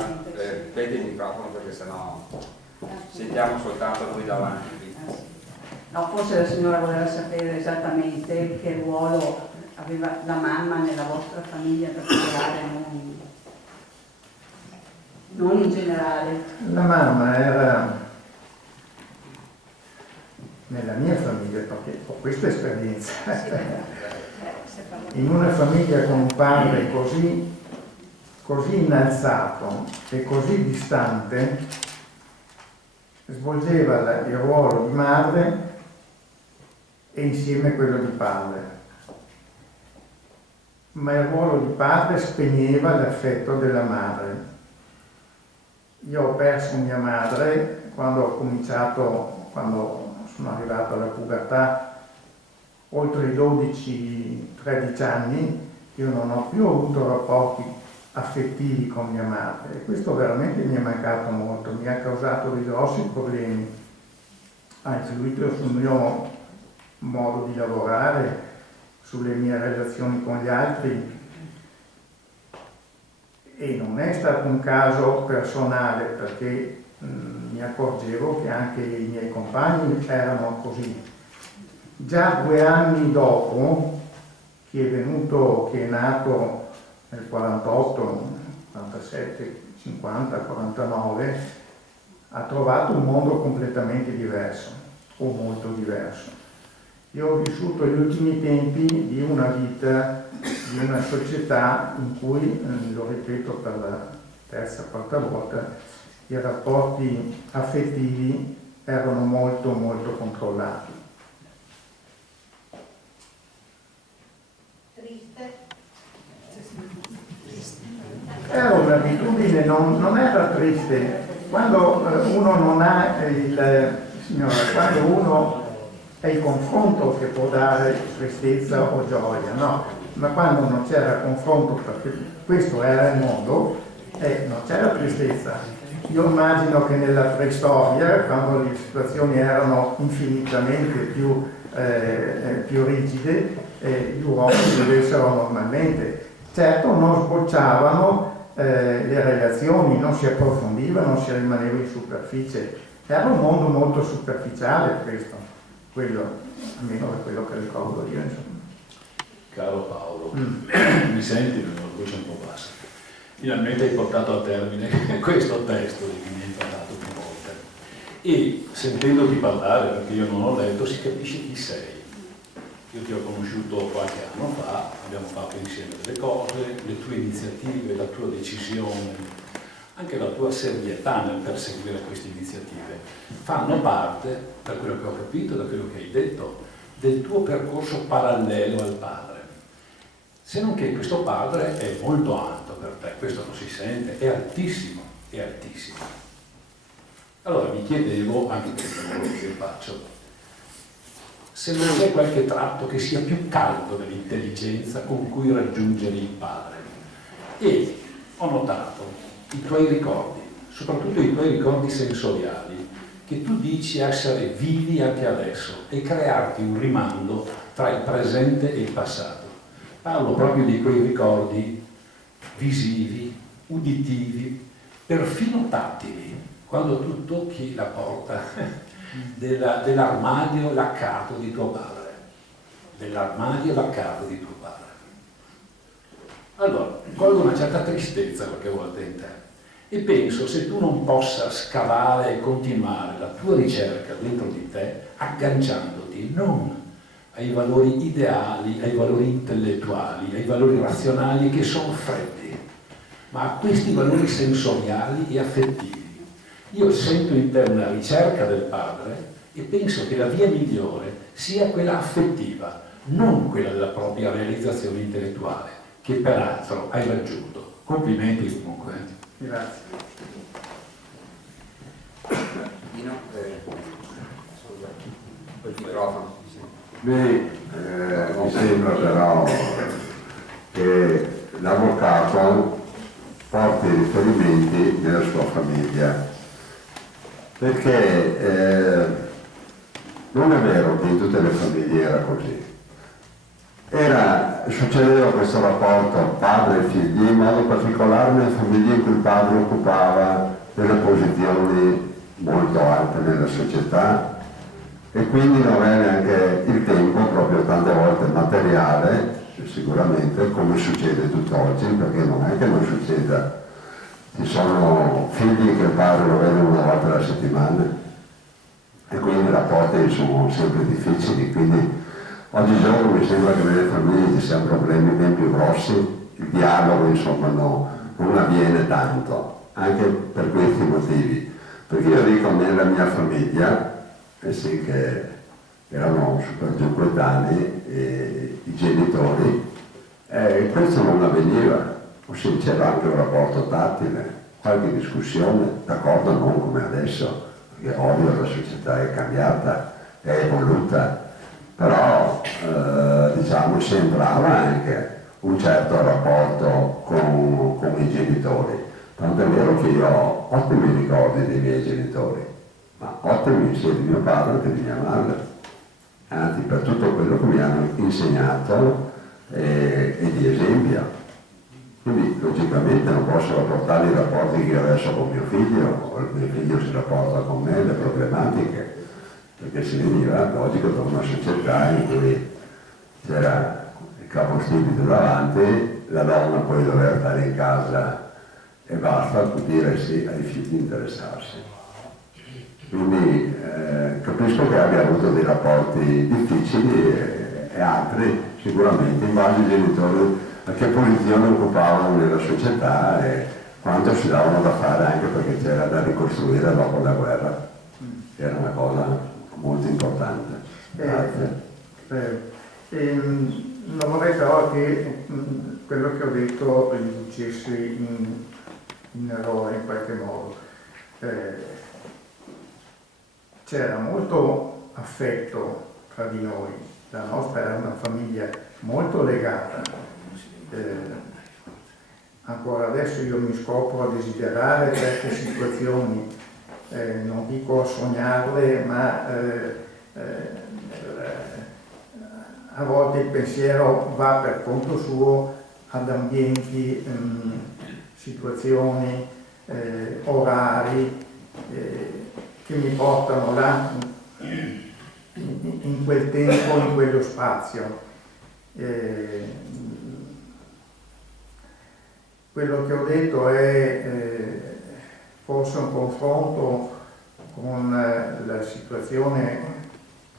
vedi il microfono perché sennò sentiamo soltanto noi davanti. No, forse la signora voleva sapere esattamente che ruolo aveva la mamma nella vostra famiglia in particolare, non in generale. La mamma era nella mia famiglia, perché ho questa esperienza, in una famiglia con un padre così innalzato e così distante, svolgeva il ruolo di madre e insieme quello di padre. Ma il ruolo di padre spegneva l'affetto della madre. Io ho perso mia madre quando sono arrivato alla pubertà, oltre i 12-13 anni, io non ho più avuto rapporti affettivi con mia madre e questo veramente mi è mancato molto, mi ha causato dei grossi problemi, ha influito sul mio modo di lavorare, sulle mie relazioni con gli altri. E non è stato un caso personale perché mi accorgevo che anche i miei compagni erano così. Già 2 anni dopo, chi è nato nel 48, 47, 50, 49, ha trovato un mondo completamente diverso, o molto diverso. Io ho vissuto gli ultimi tempi di una vita, di una società in cui, lo ripeto per la terza, quarta volta, i rapporti affettivi erano molto molto controllati. Era un'abitudine, non era triste. Quando uno non ha quando uno è il confronto che può dare tristezza o gioia, no? Ma quando non c'era confronto, perché questo era il mondo, non c'era tristezza. Io immagino che nella preistoria, quando le situazioni erano infinitamente più rigide, gli uomini vivessero normalmente. Certo non sbocciavano le relazioni, non si approfondivano, non si rimaneva in superficie. Era un mondo molto superficiale questo, quello, almeno è quello che ricordo io, insomma. Caro Paolo, mi senti? La voce un po' bassa. Finalmente hai portato a termine questo testo di cui mi hai parlato più volte. E sentendoti parlare, perché io non ho letto, si capisce chi sei. Io ti ho conosciuto qualche anno fa, abbiamo fatto insieme delle cose, le tue iniziative, la tua decisione, anche la tua serietà nel perseguire queste iniziative fanno parte, da quello che ho capito, da quello che hai detto, del tuo percorso parallelo al padre. Se non che questo padre è molto alto per te, questo non si sente, è altissimo, è altissimo. Allora mi chiedevo, anche per il lavoro che io faccio, se non c'è qualche tratto che sia più caldo dell'intelligenza con cui raggiungere il padre. E ho notato i tuoi ricordi, soprattutto i tuoi ricordi sensoriali, che tu dici essere vivi anche adesso e crearti un rimando tra il presente e il passato. Parlo proprio di quei ricordi visivi, uditivi, perfino tattili, quando tu tocchi la porta dell'armadio laccato di tuo padre, dell'armadio laccato di tuo padre. Allora, colgo una certa tristezza qualche volta in te e penso se tu non possa scavare e continuare la tua ricerca dentro di te, agganciandoti non ai valori ideali, ai valori intellettuali, ai valori razionali che sono freddi, ma a questi valori sensoriali e affettivi. Io sento in te una ricerca del padre e penso che la via migliore sia quella affettiva, non quella della propria realizzazione intellettuale, che peraltro hai raggiunto. Complimenti comunque. Grazie. Dino, il microfono. Mi sembra però che l'avvocato porti riferimenti nella sua famiglia, perché non è vero che in tutte le famiglie era così. Succedeva questo rapporto padre e figli, in modo particolare nelle famiglie in cui il padre occupava delle posizioni molto alte nella società e quindi non aveva neanche il tempo, proprio tante volte materiale, sicuramente, come succede tutt'oggi, perché non è che non succeda. Ci sono figli che il padre lo vede una volta alla settimana e quindi i rapporti sono sempre difficili, quindi oggigiorno mi sembra che nelle famiglie ci siano problemi ben più grossi, il dialogo insomma non avviene tanto, anche per questi motivi, perché io dico nella mia famiglia, sì che erano super giù coetanei i genitori, questo non avveniva. Sì, c'era anche un rapporto tattile, qualche discussione, d'accordo, non come adesso, perché ovvio la società è cambiata, è evoluta, però diciamo sembrava anche un certo rapporto con i genitori. Tanto è vero che io ho ottimi ricordi dei miei genitori, ma ottimi sia di mio padre che di mia madre, anzi per tutto quello che mi hanno insegnato e di esempio. Quindi logicamente non posso rapportare i rapporti che ho adesso con mio figlio, o il mio figlio si rapporta con me, le problematiche, perché si veniva, logico, da una società in cui c'era il capostipite davanti, la donna poi doveva stare in casa e basta, dire sì ai figli, interessarsi. Quindi capisco che abbia avuto dei rapporti difficili e altri sicuramente in base ai genitori a che posizione occupavano nella società e quanto si davano da fare anche perché c'era da ricostruire dopo la guerra. Era una cosa molto importante. Grazie. Non vorrei però che quello che ho detto inducesse in errore in qualche modo. C'era molto affetto tra di noi, la nostra era una famiglia molto legata. Ancora adesso io mi scopro a desiderare certe situazioni, non dico a sognarle, ma a volte il pensiero va per conto suo ad ambienti, situazioni, orari che mi portano là in quel tempo, in quello spazio. Quello che ho detto è forse un confronto con la situazione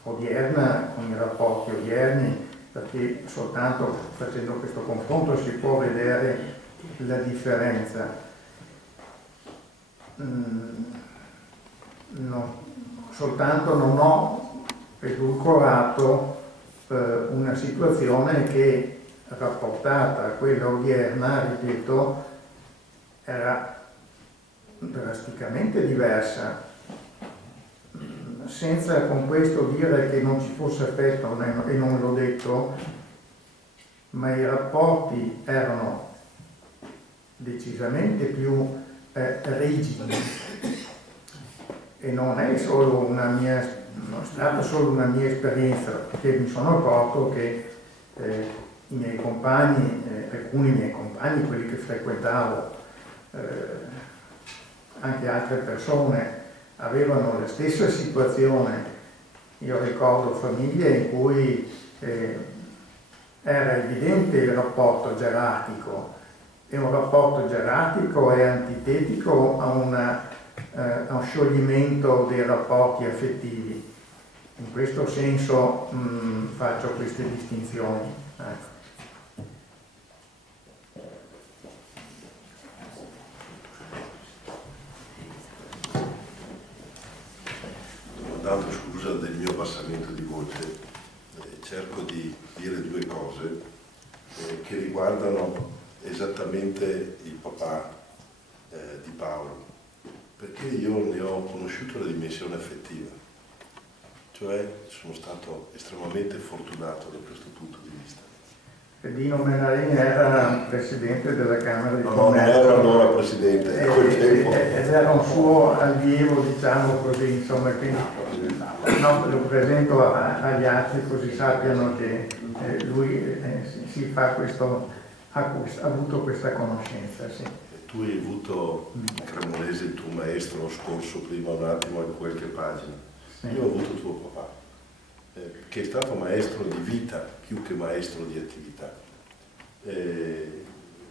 odierna, con i rapporti odierni, perché soltanto facendo questo confronto si può vedere la differenza. Soltanto non ho edulcorato una situazione che, rapportata a quella odierna, ripeto, era drasticamente diversa, senza con questo dire che non ci fosse affetto, e non l'ho detto, ma i rapporti erano decisamente più rigidi, e non è stata solo una mia esperienza, perché mi sono accorto che i miei compagni, alcuni miei compagni, quelli che frequentavo, anche altre persone, avevano la stessa situazione. Io ricordo famiglie in cui era evidente il rapporto gerarchico, e un rapporto gerarchico è antitetico a uno scioglimento dei rapporti affettivi. In questo senso faccio queste distinzioni. Domandando scusa del mio abbassamento di voce, cerco di dire due cose che riguardano esattamente il papà di Paolo, perché io ne ho conosciuto la dimensione affettiva, cioè sono stato estremamente fortunato da questo punto di vista. Dino Menarini era presidente della Camera di No, Commercio. non era allora presidente, a quel tempo. Ed era un suo allievo, diciamo così, insomma, quindi lo presento agli altri così sappiano che lui si fa questo, ha avuto questa conoscenza. Sì. Tu hai avuto in Cremonese il tuo maestro, ho scorso prima un attimo in qualche pagina. Sì. Io ho avuto tuo papà, che è stato maestro di vita più che maestro di attività.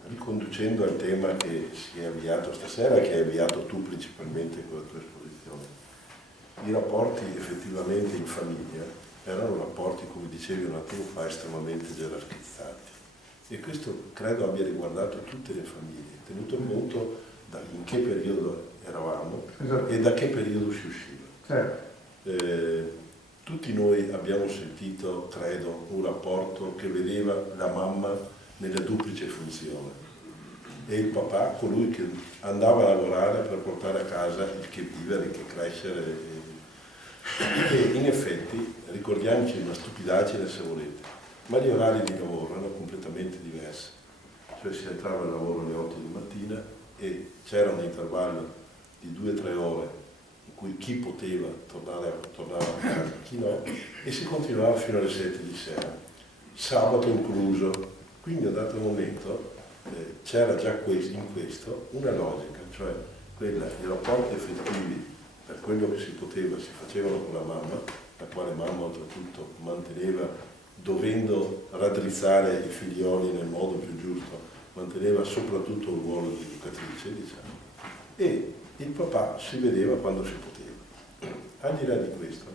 Riconducendo al tema che si è avviato stasera, che hai avviato tu principalmente con la tua esposizione, i rapporti effettivamente in famiglia erano rapporti, come dicevi un attimo fa, estremamente gerarchizzati. E questo credo abbia riguardato tutte le famiglie, tenuto conto da in che periodo eravamo, esatto, e da che periodo si usciva. Certo. Tutti noi abbiamo sentito, credo, un rapporto che vedeva la mamma nella duplice funzione e il papà colui che andava a lavorare per portare a casa il che vivere, il che crescere. E in effetti, ricordiamoci una stupidaggine se volete, ma gli orari di lavoro erano completamente diversi, cioè si entrava al lavoro alle 8 di mattina e c'era un intervallo di 2-3 ore in cui chi poteva tornare a casa, chi no, e si continuava fino alle 7 di sera, sabato incluso. Quindi a un dato momento c'era già in questo una logica, cioè quella, i rapporti effettivi per quello che si poteva si facevano con la mamma, la quale mamma oltretutto manteneva, dovendo raddrizzare i figlioli nel modo più giusto, manteneva soprattutto il ruolo di educatrice, diciamo, e il papà si vedeva quando si poteva. Al di là di questo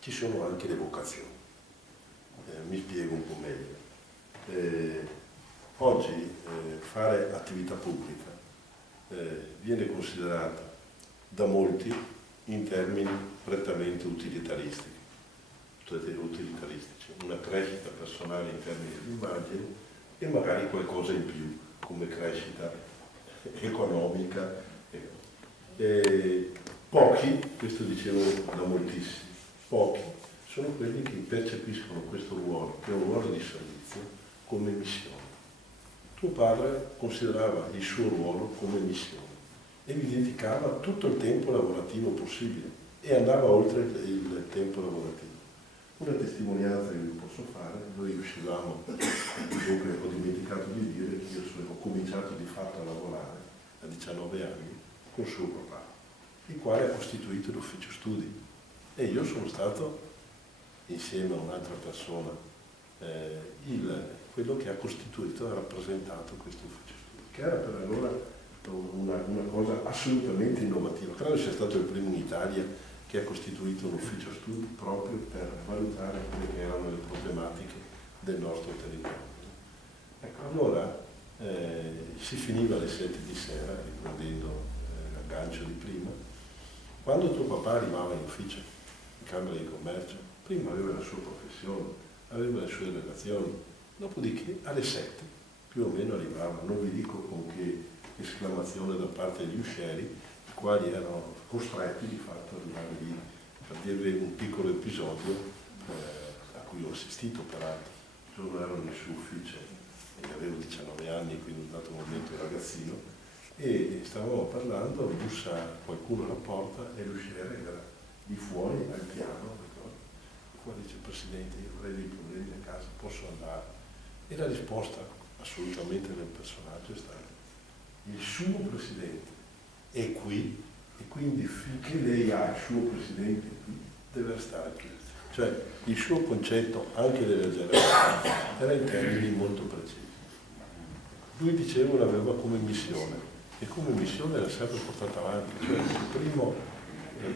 ci sono anche le vocazioni. Mi spiego un po' meglio. Oggi fare attività pubblica viene considerata da molti in termini prettamente utilitaristici, una crescita personale in termini di immagine e magari qualcosa in più come crescita economica. Pochi, questo dicevo da moltissimi, pochi sono quelli che percepiscono questo ruolo, che è un ruolo di servizio, come missione. Tuo padre considerava il suo ruolo come missione e vi dedicava tutto il tempo lavorativo possibile e andava oltre il tempo lavorativo. Una testimonianza che vi posso fare, noi uscivamo, dunque ho dimenticato di dire che io ho cominciato di fatto a lavorare a 19 anni con suo papà, il quale ha costituito l'ufficio studi e io sono stato, insieme a un'altra persona, quello che ha costituito e rappresentato questo ufficio studi, che era per allora una cosa assolutamente innovativa. Credo sia stato il primo in Italia che ha costituito un ufficio studi proprio per valutare quelle che erano le problematiche del nostro territorio. Ecco, allora si finiva alle 7 di sera, riprendendo l'aggancio di prima, quando tuo papà arrivava in ufficio, in Camera di Commercio, prima aveva la sua professione, aveva le sue relazioni, dopodiché alle 7 più o meno arrivava, non vi dico con che esclamazione da parte degli uscieri, i quali erano costretti di fatto ad arrivare lì. Per dirvi un piccolo episodio a cui ho assistito peraltro, un giorno ero nel suo ufficio e avevo 19 anni, quindi in un dato momento ragazzino, e stavamo parlando, bussa qualcuno alla porta e l'usciere era di fuori al piano, il quale dice: Presidente, io avrei dei problemi a casa, posso andare? E la risposta assolutamente del personaggio è stata: il suo Presidente è qui e quindi finché lei ha il suo Presidente qui deve stare qui. Cioè il suo concetto anche della gerarchia era in termini molto precisi. Lui, dicevo, l'aveva come missione e come missione l'ha sempre portata avanti. Cioè il primo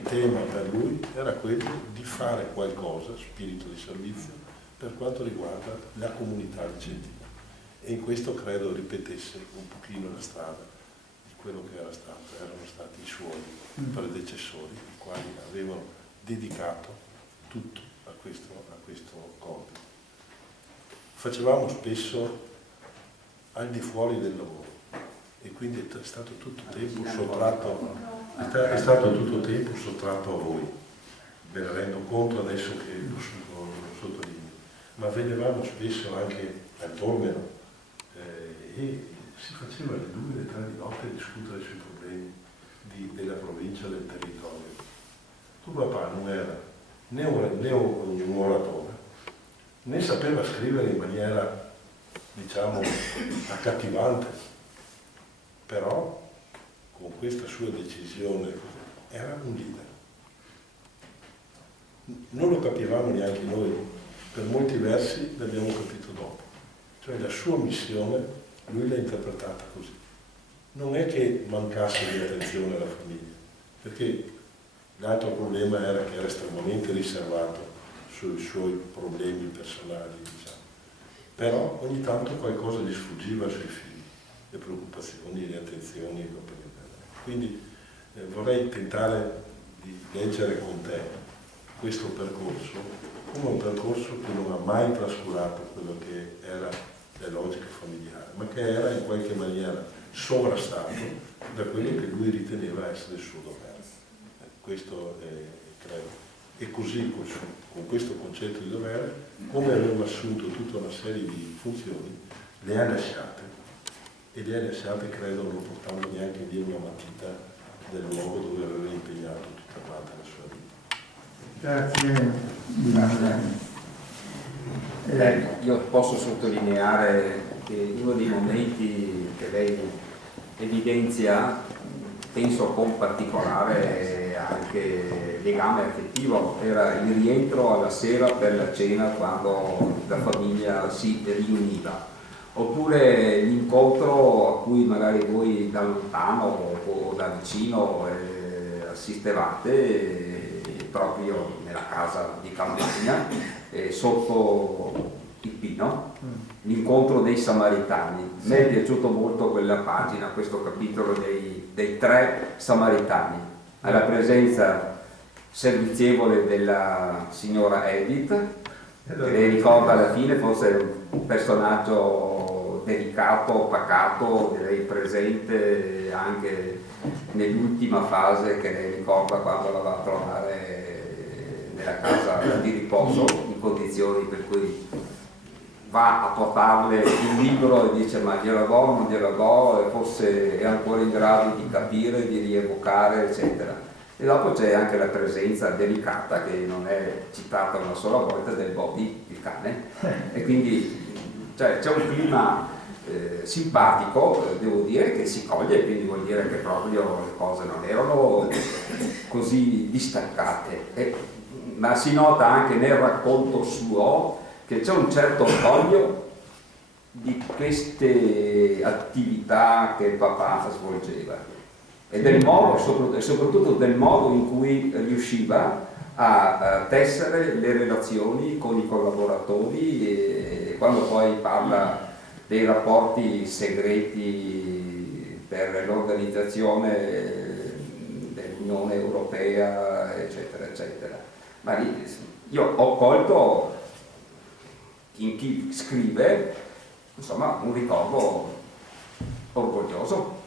tema per lui era quello di fare qualcosa, spirito di servizio, per quanto riguarda la comunità vicentina. E in questo credo ripetesse un pochino la strada di quello che erano stati i suoi predecessori, i quali avevano dedicato tutto a questo compito. Facevamo spesso al di fuori del lavoro e quindi è stato tutto tempo sottratto a voi. Ve ne rendo conto adesso che lo sottolineo, ma venivamo spesso anche al Tormeno e si faceva le 2 e le 3 di notte a discutere sui problemi della provincia, del territorio. Tuo papà non era né un oratore, né sapeva scrivere in maniera, diciamo, accattivante, però con questa sua decisione era un leader. Non lo capivamo neanche noi, per molti versi l'abbiamo capito dopo. Cioè la sua missione lui l'ha interpretata così. Non è che mancasse di attenzione alla famiglia, perché l'altro problema era che era estremamente riservato sui suoi problemi personali, diciamo. Però ogni tanto qualcosa gli sfuggiva sui figli, le preoccupazioni, le attenzioni e compagnia bella. Quindi vorrei tentare di leggere con te questo percorso come un percorso che non ha mai trascurato quello che era la logica familiare, ma che era in qualche maniera sovrastato da quello che lui riteneva essere il suo dovere. Questo credo. E così con questo concetto di dovere, come aveva assunto tutta una serie di funzioni, le ha lasciate, e le ha lasciate credo non portando neanche via una matita del luogo dove aveva impegnato tutta quanta la sua vita. Grazie. Io posso sottolineare che uno dei momenti che lei evidenzia, penso con particolare anche legame affettivo, era il rientro alla sera per la cena quando la famiglia si riuniva, oppure l'incontro a cui magari voi da lontano o da vicino assistevate proprio nella casa di campagna sotto il pino, l'incontro dei Samaritani. A me è piaciuto molto quella pagina, questo capitolo dei 3 Samaritani, alla presenza servizievole della signora Edith, che lei ricorda alla fine fosse un personaggio delicato, pacato, direi presente anche nell'ultima fase, che lei ricorda quando la va a trovare nella casa di riposo, in condizioni per cui va a portarle il libro e dice ma glielo do, non glielo do, e forse è ancora in grado di capire, di rievocare, eccetera. E dopo c'è anche la presenza delicata, che non è citata una sola volta, del Bobby, il cane, e quindi c'è un clima simpatico, devo dire, che si coglie, quindi vuol dire che proprio le cose non erano così distaccate. Ma si nota anche nel racconto suo che c'è un certo orgoglio di queste attività che il papà svolgeva e del modo, soprattutto del modo in cui riusciva a tessere le relazioni con i collaboratori, e quando poi parla dei rapporti segreti per l'organizzazione dell'Unione Europea, eccetera, eccetera. Ma lì io ho colto in chi scrive, insomma, un ricordo orgoglioso.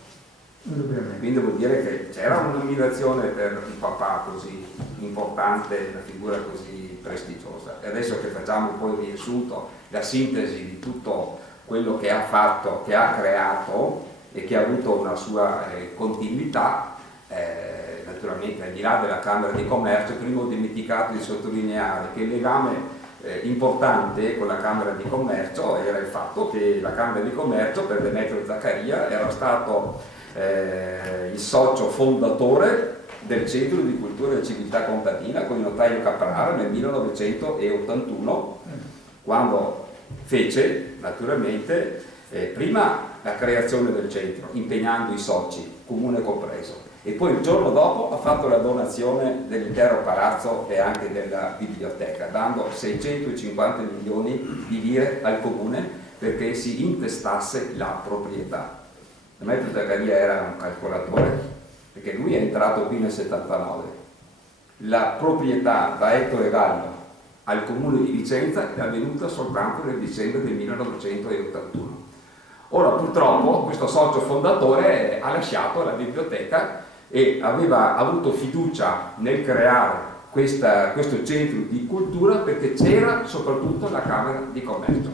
Quindi vuol dire che c'era un'ammirazione per un papà così importante, una figura così prestigiosa. E adesso che facciamo poi il riassunto, la sintesi di tutto quello che ha fatto, che ha creato e che ha avuto una sua continuità, naturalmente al di là della Camera di Commercio, prima ho dimenticato di sottolineare che il legame importante con la Camera di Commercio era il fatto che la Camera di Commercio per Demetrio Zaccaria era stato il socio fondatore del Centro di Cultura e Civiltà Contadina con il notaio Caprara nel 1981, quando fece naturalmente prima la creazione del centro, impegnando i soci, comune compreso, e poi il giorno dopo ha fatto la donazione dell'intero palazzo e anche della biblioteca, dando 650 milioni di lire al comune perché si intestasse la proprietà. Demetrio Zaccaria era un calcolatore, perché lui è entrato qui nel 79. La proprietà da Ettore Gallo al comune di Vicenza è avvenuta soltanto nel dicembre del 1981. Ora purtroppo questo socio fondatore ha lasciato la biblioteca e aveva avuto fiducia nel creare questo centro di cultura perché c'era soprattutto la Camera di Commercio.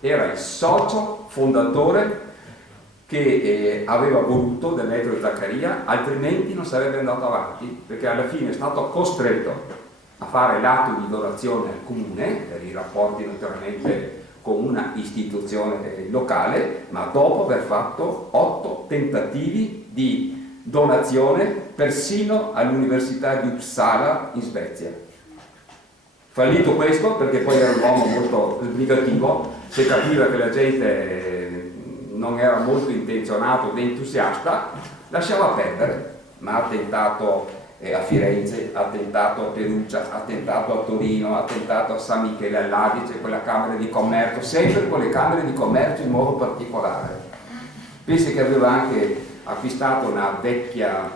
Era il socio fondatore che aveva voluto Demetrio Zaccaria, altrimenti non sarebbe andato avanti, perché alla fine è stato costretto a fare l'atto di donazione al comune, per i rapporti naturalmente con una istituzione locale, ma dopo aver fatto 8 tentativi di donazione persino all'Università di Uppsala in Svezia. Fallito questo, perché poi era un uomo molto sbrigativo, si capiva che la gente non era molto intenzionato ed entusiasta, lasciava perdere, ma ha tentato a Firenze, ha tentato a Perugia, ha tentato a Torino, ha tentato a San Michele all'Adige, quella Camera di Commercio, sempre con le Camere di Commercio in modo particolare. Pensi che aveva anche acquistato una vecchia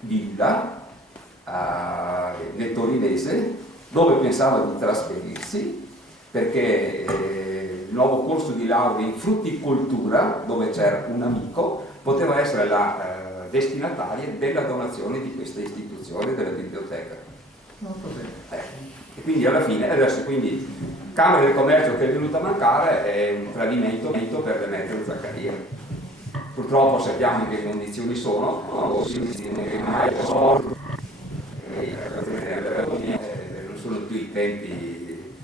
villa nel Torinese, dove pensava di trasferirsi, perché il nuovo corso di laurea in frutticoltura, dove c'era un amico, poteva essere la destinataria della donazione di questa istituzione, della biblioteca. Molto bene. E quindi alla fine, adesso quindi Camera di Commercio che è venuta a mancare è un tradimento per Demetrio Zaccaria. Purtroppo sappiamo in che condizioni sono, non sono più i tempi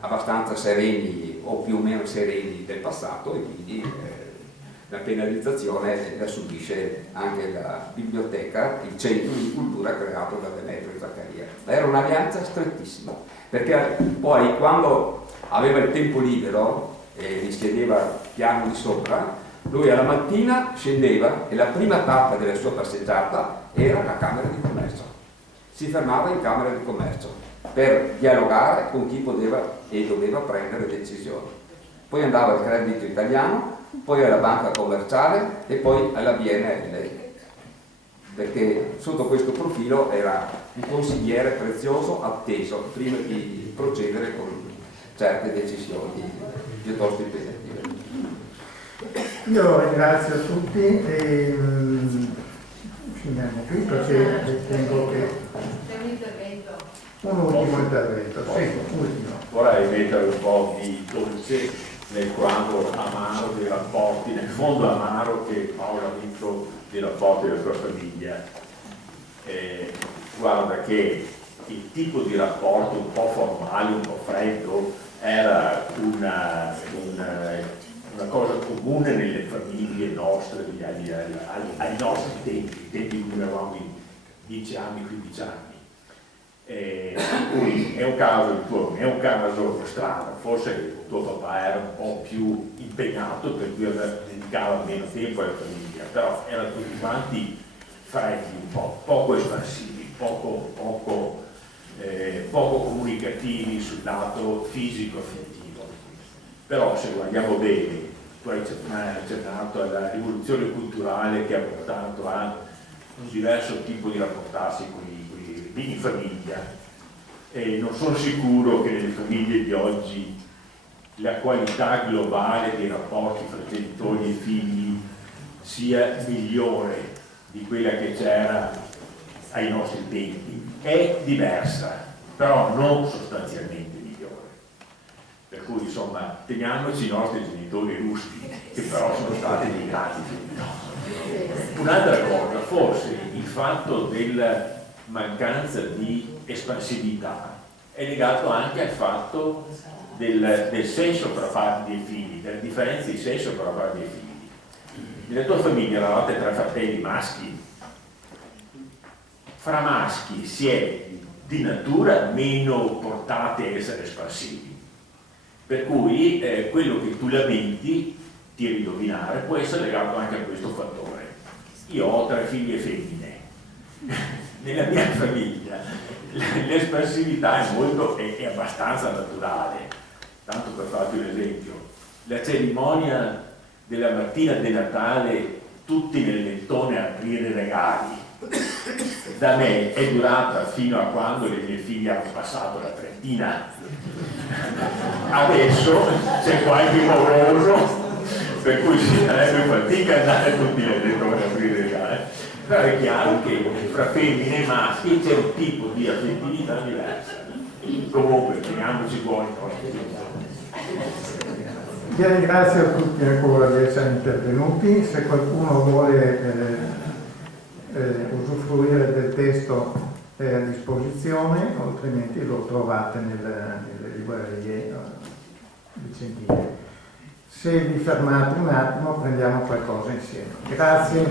abbastanza sereni o più o meno sereni del passato, e quindi la penalizzazione la subisce anche la biblioteca, il centro di cultura creato da Demetrio Zaccaria. Era un'alleanza strettissima, perché poi quando aveva il tempo libero e risiedeva piano di sopra, lui alla mattina scendeva e la prima tappa della sua passeggiata era la Camera di Commercio. Si fermava in Camera di Commercio per dialogare con chi poteva e doveva prendere decisioni. Poi andava al Credito Italiano, poi alla Banca Commerciale e poi alla BNL. perché sotto questo profilo era un consigliere prezioso, atteso, prima di procedere con certe decisioni piuttosto impegnative. Io ringrazio tutti e finiamo qui perché ritengo che... C'è un intervento. Un ultimo intervento, sì, ultimo. Vorrei mettere un po' di dolce nel quadro amaro dei rapporti, nel fondo amaro che Paolo ha vinto dei rapporti della sua famiglia. Guarda che il tipo di rapporto un po' formale, un po' freddo, era una cosa comune nelle famiglie nostre ai nostri tempi, i tempi in cui avevamo 10 anni, 15 anni. Quindi è un caso strano, forse il tuo papà era un po' più impegnato per cui dedicava meno tempo alla famiglia, però erano tutti quanti freddi, un po' poco espansivi, poco comunicativi sul lato fisico-affettivo. Però se guardiamo bene, tu hai accennato alla rivoluzione culturale che ha portato a un diverso tipo di rapportarsi in famiglia, e non sono sicuro che nelle famiglie di oggi la qualità globale dei rapporti fra genitori e figli sia migliore di quella che c'era ai nostri tempi. È diversa, però non sostanzialmente migliore. Per cui insomma teniamoci i nostri genitori ruspi, che però sono stati dei grandi genitori. Un'altra cosa, forse il fatto della mancanza di espansività è legato anche al fatto del sesso tra padri e figli, della differenza di sesso tra padri e figli. Nella tua famiglia eravate 3 fratelli maschi. Fra maschi si è di natura meno portati a essere espansivi, per cui quello che tu lamenti, tiri a indovinare, può essere legato anche a questo fattore. Io ho 3 figlie femmine. Nella mia famiglia l'espansività è abbastanza naturale. Tanto per farvi un esempio, la cerimonia della mattina di Natale, tutti nel lettone a aprire i regali, da me è durata fino a quando le mie figlie hanno passato la trentina. Adesso c'è qualche moroso, per cui si sarebbe fatica ad andare tutti nel lettone a aprire i regali. Però è chiaro che fra femmine e maschi c'è un tipo di affettività diversa. Comunque, teniamoci buoni Vi ringrazio tutti ancora di essere intervenuti. Se qualcuno vuole usufruire del testo è a disposizione, altrimenti lo trovate nelle librerie vicentine. Se vi fermate un attimo prendiamo qualcosa insieme. Grazie.